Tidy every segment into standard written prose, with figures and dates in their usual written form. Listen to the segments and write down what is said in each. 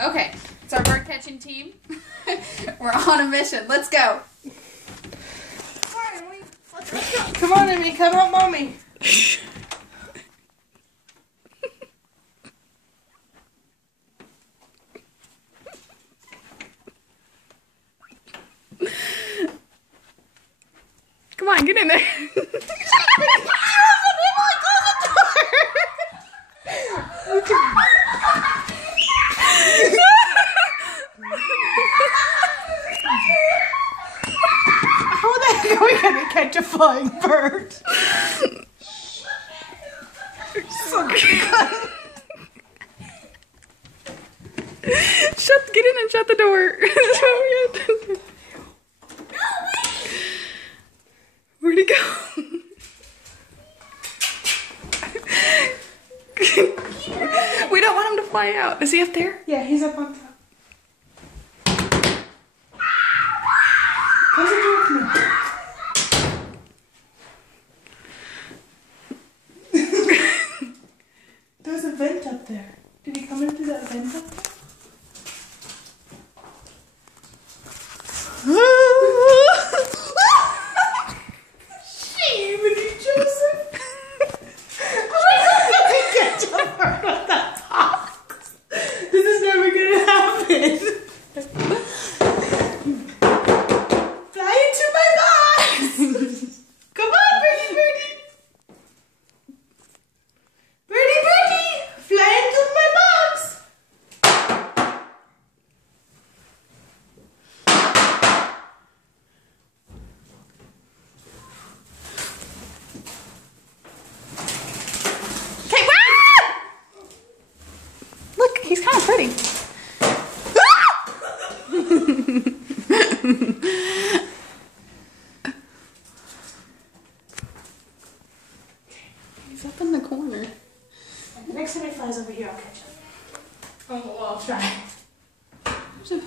Okay, it's our bird catching team. We're on a mission. Let's go. Come on, Emmy. Come help mommy. Come on, get in there. How the heck are we gonna catch a flying bird? So Get in and shut the door. That's what we have to do. Where'd he go? We don't want him to fly out. Is he up there? Yeah, he's up on top. Close the door for me. There's a vent up there. Did he come in through that vent up there? Shame, Joseph. Catch a bird with that box. This is never gonna happen. Fly into my box. Come on, birdie, birdie. Birdie, birdie. Fly into my box. Okay, look, he's kind of pretty. He's up in the corner. Next time he flies over here, I'll catch him. Oh, well, I'll try. Come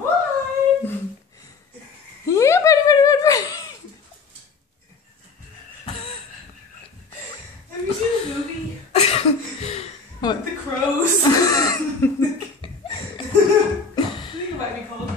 on. Yeah, pretty. Have you seen the movie? What? The Crows. I think it might be called